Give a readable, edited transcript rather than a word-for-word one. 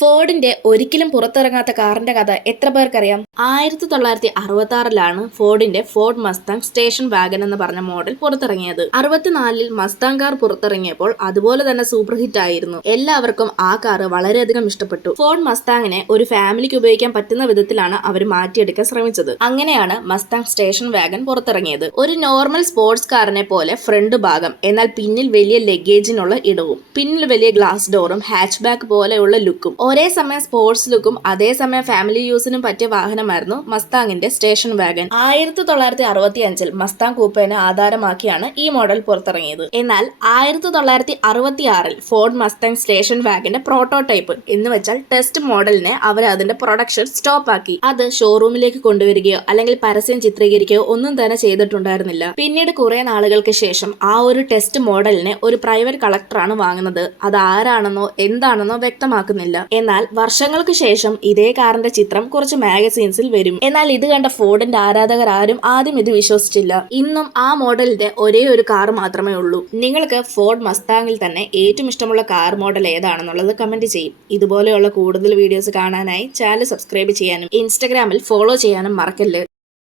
ഫോർഡിന്റെ ഒരിക്കലും പുറത്തിറങ്ങാത്ത കാറിന്റെ കഥ എത്ര പേർക്കറിയാം? 1966 ഫോർഡിന്റെ ഫോർഡ് മസ്താങ് സ്റ്റേഷൻ വാഗൻ എന്ന് പറഞ്ഞ മോഡൽ പുറത്തിറങ്ങിയത്. 64 മസ്താങ് കാർ പുറത്തിറങ്ങിയപ്പോൾ അതുപോലെ തന്നെ സൂപ്പർ ഹിറ്റ് ആയിരുന്നു. എല്ലാവർക്കും ആ കാർ വളരെയധികം ഇഷ്ടപ്പെട്ടു. ഫോർഡ് മസ്താങ്ങിനെ ഒരു ഫാമിലിക്ക് ഉപയോഗിക്കാൻ പറ്റുന്ന വിധത്തിലാണ് അവർ മാറ്റിയെടുക്കാൻ ശ്രമിച്ചത്. അങ്ങനെയാണ് മസ്താങ് സ്റ്റേഷൻ വാഗൻ പുറത്തിറങ്ങിയത്. ഒരു നോർമൽ സ്പോർട്സ് കാറിനെ പോലെ ഫ്രണ്ട് ഭാഗം, എന്നാൽ പിന്നിൽ വലിയ ലഗേജിനുള്ള ഇടവും, പിന്നിൽ വലിയ ഗ്ലാസ് ഡോറും, ഹാച്ച് ബാക്ക് പോലെയുള്ള ലുക്കും, ഒരേ സമയം സ്പോർട്സ് ലുക്കും അതേസമയം ഫാമിലി യൂസിനും പറ്റിയ വാഹനമായിരുന്നു മസ്താങ്ങിന്റെ സ്റ്റേഷൻ വാഗൻ. 1965 മസ്താങ് കൂപ്പേനെ ആധാരമാക്കിയാണ് ഈ മോഡൽ പുറത്തിറങ്ങിയത്. എന്നാൽ 1966 ഫോർഡ് മസ്താങ് സ്റ്റേഷൻ വാഗന്റെ പ്രോട്ടോടൈപ്പ് എന്ന് വെച്ചാൽ ടെസ്റ്റ് മോഡലിനെ അവർ അതിന്റെ പ്രൊഡക്ഷൻ സ്റ്റോപ്പ് ആക്കി. അത് ഷോറൂമിലേക്ക് കൊണ്ടുവരികയോ അല്ലെങ്കിൽ പരസ്യം ചിത്രീകരിക്കുകയോ ഒന്നും തന്നെ ചെയ്തിട്ടുണ്ടായിരുന്നില്ല. പിന്നീട് കുറെ നാളുകൾക്ക് ശേഷം ആ ഒരു ടെസ്റ്റ് മോഡലിനെ ഒരു പ്രൈവറ്റ് കളക്ടറാണ് വാങ്ങുന്നത്. അത് ആരാണെന്നോ എന്താണെന്നോ വ്യക്തമാക്കുന്നില്ല. എന്നാൽ വർഷങ്ങൾക്ക് ശേഷം ഇതേ കാറിന്റെ ചിത്രം കുറച്ച് മാഗസീൻസിൽ വരും. എന്നാൽ ഇത് കണ്ട ഫോർഡിന്റെ ആരാധകർ ആരും ആദ്യം ഇത് വിശ്വസിച്ചില്ല. ഇന്നും ആ മോഡലിന്റെ ഒരേ ഒരു കാർ മാത്രമേ ഉള്ളൂ. നിങ്ങൾക്ക് ഫോർഡ് മസ്താങ്ങിൽ തന്നെ ഏറ്റവും ഇഷ്ടമുള്ള കാർ മോഡൽ ഏതാണെന്നുള്ളത് കമന്റ് ചെയ്യും. ഇതുപോലെയുള്ള കൂടുതൽ വീഡിയോസ് കാണാനായി ചാനൽ സബ്സ്ക്രൈബ് ചെയ്യാനും ഇൻസ്റ്റഗ്രാമിൽ ഫോളോ ചെയ്യാനും മറക്കല്ല്.